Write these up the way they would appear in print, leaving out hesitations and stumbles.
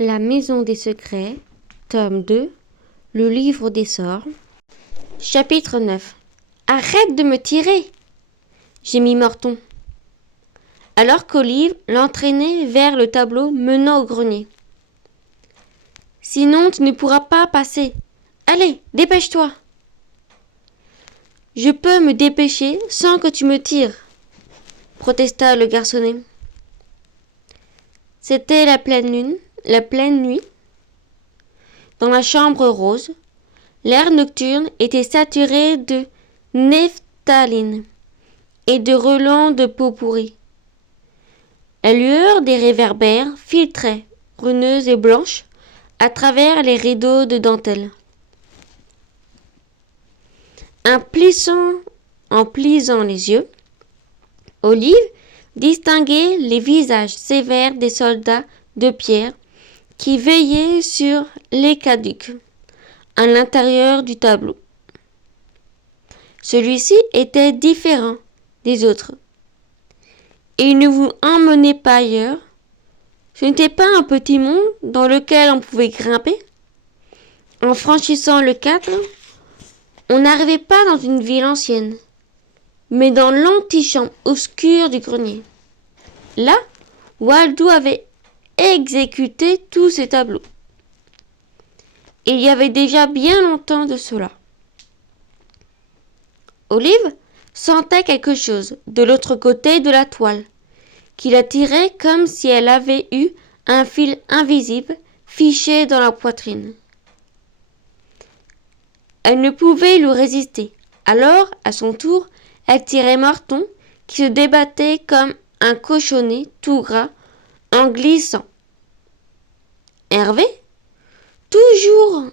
La Maison des Secrets, tome 2, le livre des sorts. Chapitre 9. Arrête de me tirer, gémit Morton, alors qu'Olive l'entraînait vers le tableau menant au grenier. Sinon tu ne pourras pas passer. Allez, dépêche-toi. Je peux me dépêcher sans que tu me tires, protesta le garçonnet. C'était la pleine lune, la pleine nuit. Dans la chambre rose, l'air nocturne était saturé de nephtaline et de relents de peau pourrie. La lueur des réverbères filtrait, runeuse et blanche, à travers les rideaux de dentelle. En plissant les yeux, Olive distinguait les visages sévères des soldats de pierre qui veillaient sur les caducs à l'intérieur du tableau. Celui-ci était différent des autres. Et il ne vous emmenait pas ailleurs. Ce n'était pas un petit monde dans lequel on pouvait grimper. En franchissant le cadre, on n'arrivait pas dans une ville ancienne, mais dans l'antichambre obscure du grenier. Là, Waldo avait exécuté tous ses tableaux. Il y avait déjà bien longtemps de cela. Olive sentait quelque chose de l'autre côté de la toile, qui l'attirait comme si elle avait eu un fil invisible fiché dans la poitrine. Elle ne pouvait lui résister. Alors, à son tour, elle tirait Morton, qui se débattait comme un cochonnet tout gras, en glissant. Hervé, toujours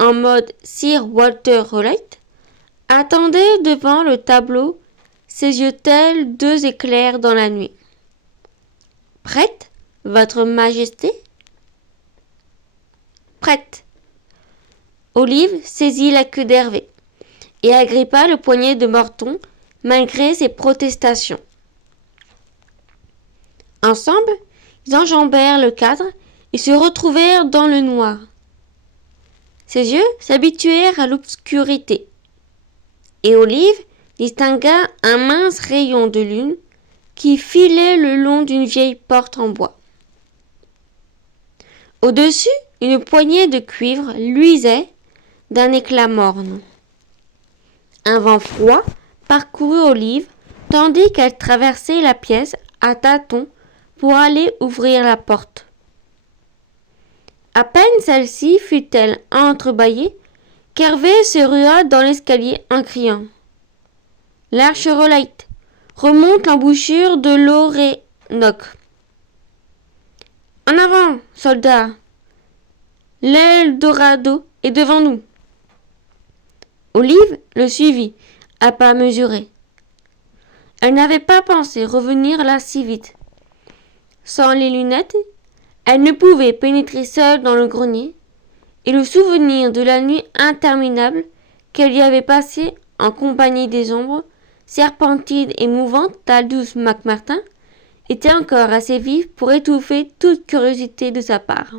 en mode Sir Walter Raleigh, attendait devant le tableau, ses yeux tels deux éclairs dans la nuit. « Prête, votre majesté ?» ?»« Prête. » Olive saisit la queue d'Hervé et agrippa le poignet de Morton malgré ses protestations. Ensemble, ils enjambèrent le cadre et se retrouvèrent dans le noir. Ses yeux s'habituèrent à l'obscurité, et Olive distingua un mince rayon de lune qui filait le long d'une vieille porte en bois. Au-dessus, une poignée de cuivre luisait d'un éclat morne. Un vent froid parcourut Olive tandis qu'elle traversait la pièce à tâtons pour aller ouvrir la porte. À peine celle-ci fut-elle entrebâillée qu'Hervé se rua dans l'escalier en criant « L'Arche Raleigh remonte l'embouchure de l'Orénoque. En avant, soldats! L'Eldorado est devant nous. » Olive le suivit, à pas mesurés. Elle n'avait pas pensé revenir là si vite. Sans les lunettes, elle ne pouvait pénétrer seule dans le grenier, et le souvenir de la nuit interminable qu'elle y avait passée en compagnie des ombres, serpentides et mouvantes d'Aldous McMartin, était encore assez vif pour étouffer toute curiosité de sa part.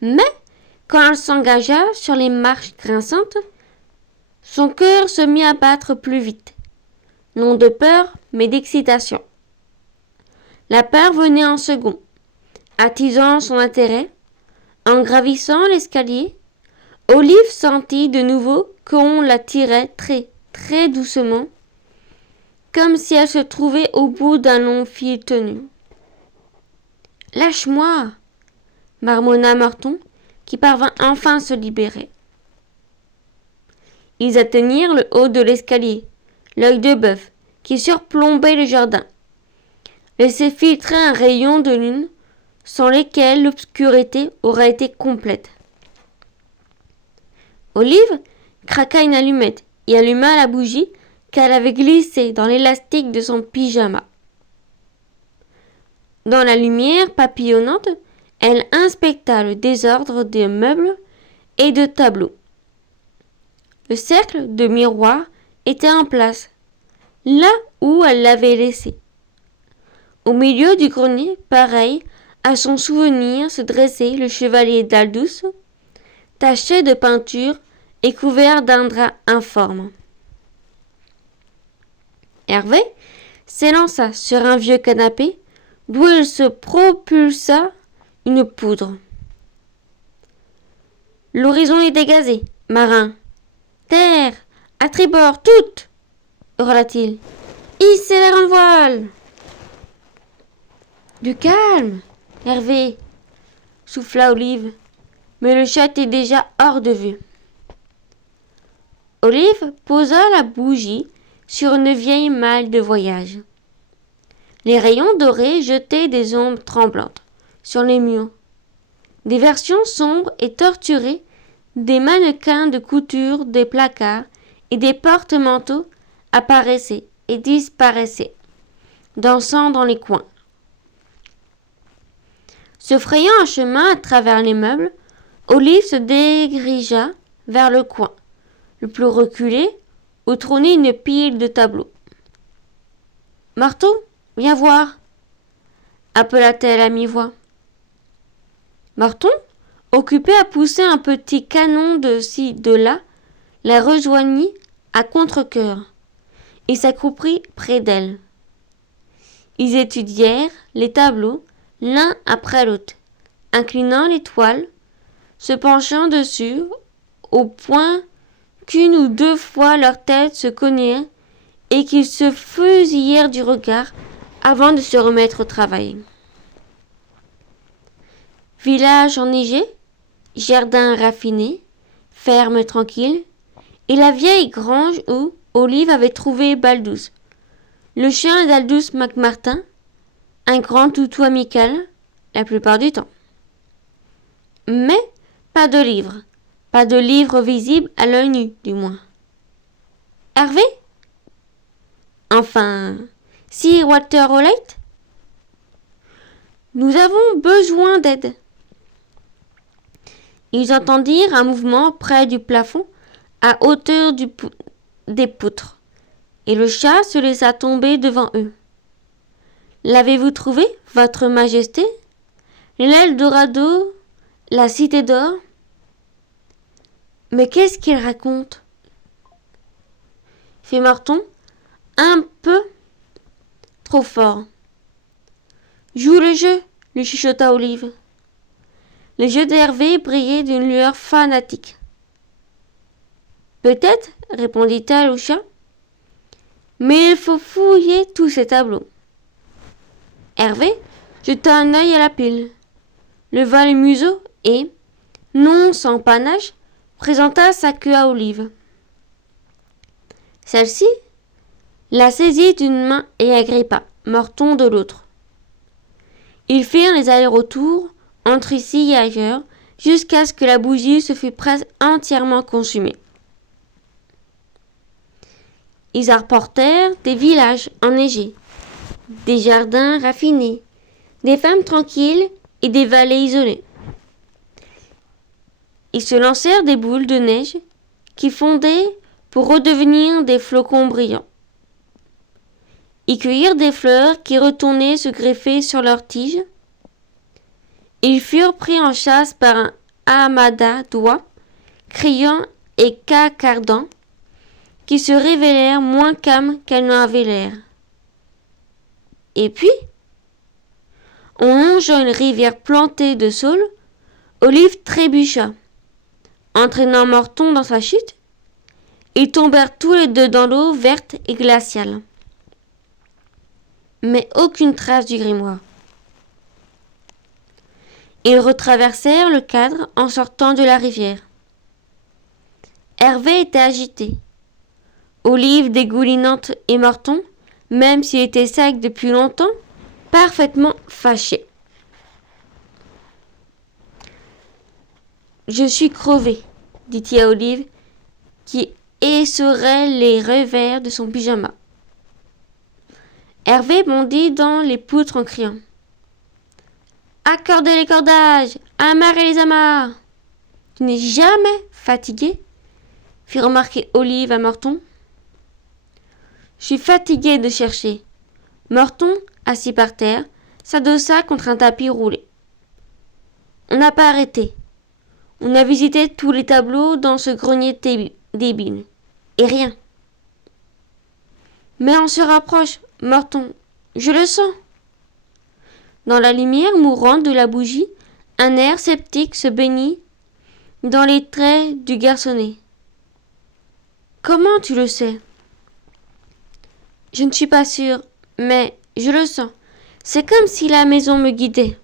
Mais, quand elle s'engagea sur les marches grinçantes, son cœur se mit à battre plus vite, non de peur, mais d'excitation. La peur venait en second, attisant son intérêt. En gravissant l'escalier, Olive sentit de nouveau qu'on la tirait très, très doucement, comme si elle se trouvait au bout d'un long fil tenu. « Lâche-moi !» marmonna Morton, qui parvint enfin à se libérer. Ils atteignirent le haut de l'escalier, l'œil de bœuf, qui surplombait le jardin, laissait filtrer un rayon de lune sans lesquels l'obscurité aurait été complète. Olive craqua une allumette et alluma la bougie qu'elle avait glissée dans l'élastique de son pyjama. Dans la lumière papillonnante, elle inspecta le désordre des meubles et de tableaux. Le cercle de miroirs était en place, là où elle l'avait laissé. Au milieu du grenier, pareil, à son souvenir, se dressait le chevalier d'Aldous, taché de peinture et couvert d'un drap informe. Hervé s'élança sur un vieux canapé d'où il se propulsa une poudre. L'horizon est dégazé, marin. Terre, à tribord, toutes hurla-t-il. Hissez les grandes voiles. Du calme, Hervé, souffla Olive, mais le chat était déjà hors de vue. Olive posa la bougie sur une vieille malle de voyage. Les rayons dorés jetaient des ombres tremblantes sur les murs. Des versions sombres et torturées des mannequins de couture des placards et des porte-manteaux apparaissaient et disparaissaient, dansant dans les coins. Se frayant un chemin à travers les meubles, Olive se dirigea vers le coin, le plus reculé, où trônait une pile de tableaux. « Marteau, viens voir !» appela-t-elle à mi-voix. Marton, occupé à pousser un petit canon de ci, de là, la rejoignit à contre-cœur et s'accroupit près d'elle. Ils étudièrent les tableaux l'un après l'autre, inclinant les toiles, se penchant dessus, au point qu'une ou deux fois leurs têtes se cognèrent et qu'ils se fusillèrent du regard avant de se remettre au travail. Village enneigé, jardin raffiné, ferme tranquille, et la vieille grange où Olive avait trouvé Baldous, le chien d'Aldous McMartin, un grand toutou amical, la plupart du temps. Mais pas de livre visible à l'œil nu, du moins. Hervé ? Enfin, Sir Walter O'Light ? Nous avons besoin d'aide. Ils entendirent un mouvement près du plafond, à hauteur des poutres, et le chat se laissa tomber devant eux. L'avez-vous trouvé, votre majesté ? L'Eldorado, la cité d'or ? Mais qu'est-ce qu'il raconte ? Fit Marton, un peu trop fort. Joue le jeu, lui chuchota Olive. Les yeux d'Hervé brillaient d'une lueur fanatique. Peut-être, répondit-elle au chat, mais il faut fouiller tous ces tableaux. Hervé jeta un œil à la pile, leva le museau et, non sans panache, présenta sa queue à Olive. Celle-ci la saisit d'une main et agrippa Marton de l'autre. Ils firent les allers-retours entre ici et ailleurs jusqu'à ce que la bougie se fût presque entièrement consumée. Ils arpentèrent des villages enneigés, des jardins raffinés, des femmes tranquilles et des vallées isolées. Ils se lancèrent des boules de neige qui fondaient pour redevenir des flocons brillants. Ils cueillirent des fleurs qui retournaient se greffer sur leurs tiges. Ils furent pris en chasse par un armada d'oies, criant et cacardant, qui se révélèrent moins calmes qu'elles n'en avaient l'air. Et puis, en longeant une rivière plantée de saules, Olive trébucha, entraînant Marton dans sa chute. Ils tombèrent tous les deux dans l'eau verte et glaciale. Mais aucune trace du grimoire. Ils retraversèrent le cadre en sortant de la rivière. Hervé était agité. Olive dégoulinante et Marton, même s'il était sec depuis longtemps, parfaitement fâché. « Je suis crevé, dit-il à Olive, qui essorait les revers de son pyjama. Hervé bondit dans les poutres en criant « Accordez les cordages, amarrez les amarres !»« Tu n'es jamais fatigué ?» fit remarquer Olive à Marton. « Je suis fatigué de chercher. » Marton assis par terre, s'adossa contre un tapis roulé. On n'a pas arrêté. On a visité tous les tableaux dans ce grenier débile. Et rien. Mais on se rapproche, Morton. Je le sens. Dans la lumière mourante de la bougie, un air sceptique se baignit dans les traits du garçonnet. Comment tu le sais? Je ne suis pas sûre, mais je le sens. C'est comme si la maison me guidait.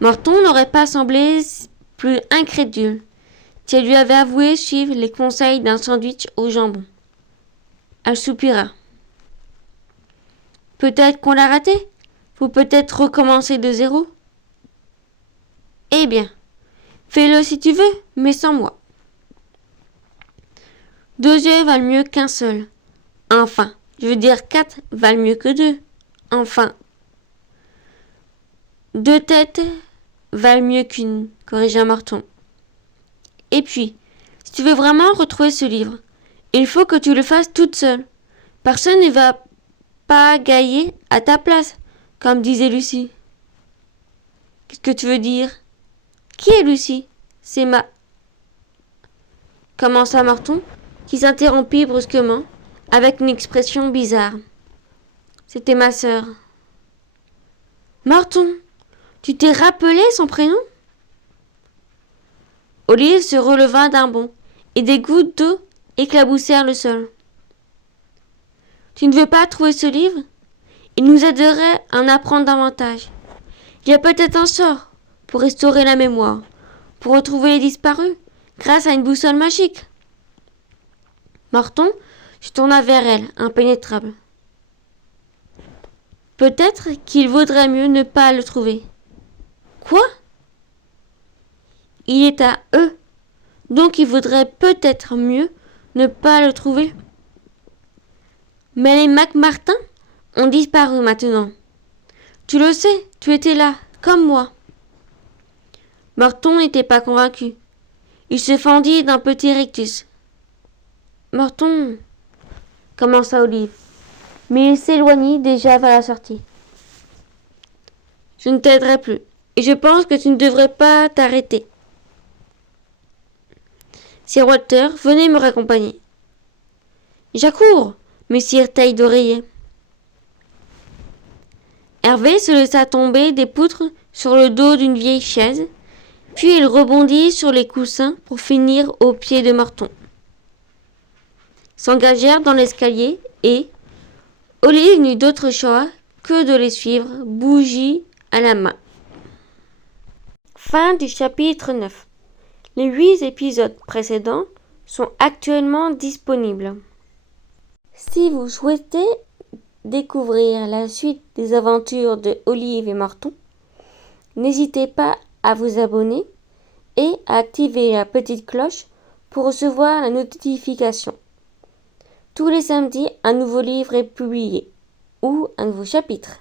Morton n'aurait pas semblé plus incrédule si elle lui avait avoué suivre les conseils d'un sandwich au jambon. Elle soupira. Peut-être qu'on l'a raté? Faut peut-être recommencer de zéro? Eh bien, fais-le si tu veux, mais sans moi. 2 yeux valent mieux qu'un seul. Enfin, je veux dire 4 valent mieux que 2. Enfin. 2 têtes valent mieux qu'une, corrigea Morton. Et puis, si tu veux vraiment retrouver ce livre, il faut que tu le fasses toute seule. Personne ne va pas gailler à ta place, comme disait Lucie. Qu'est-ce que tu veux dire? Qui est Lucie? C'est ma... commença Morton, qui s'interrompit brusquement, avec une expression bizarre. C'était ma sœur. Morton, tu t'es rappelé son prénom? Olive se releva d'un bond, et des gouttes d'eau éclaboussèrent le sol. Tu ne veux pas trouver ce livre? Il nous aiderait à en apprendre davantage. Il y a peut-être un sort pour restaurer la mémoire, pour retrouver les disparus, grâce à une boussole magique. Morton se tourna vers elle, impénétrable. Peut-être qu'il vaudrait mieux ne pas le trouver. Quoi? Il est à eux, donc il vaudrait peut-être mieux ne pas le trouver. Mais les McMartin ont disparu maintenant. Tu le sais, tu étais là, comme moi. Morton n'était pas convaincu. Il se fendit d'un petit rictus. Morton, commença Olive, mais il s'éloignit déjà vers la sortie. Je ne t'aiderai plus, et je pense que tu ne devrais pas t'arrêter. Sir Walter, venez me raccompagner. J'accours, messire Taille d'Oreiller. Hervé se laissa tomber des poutres sur le dos d'une vieille chaise, puis il rebondit sur les coussins pour finir au pied de Morton. S'engagèrent dans l'escalier et Olive n'eut d'autre choix que de les suivre, bougie à la main. Fin du chapitre 9. Les 8 épisodes précédents sont actuellement disponibles. Si vous souhaitez découvrir la suite des aventures de Olive et Morton, n'hésitez pas à vous abonner et à activer la petite cloche pour recevoir la notification. Tous les samedis, un nouveau livre est publié ou un nouveau chapitre.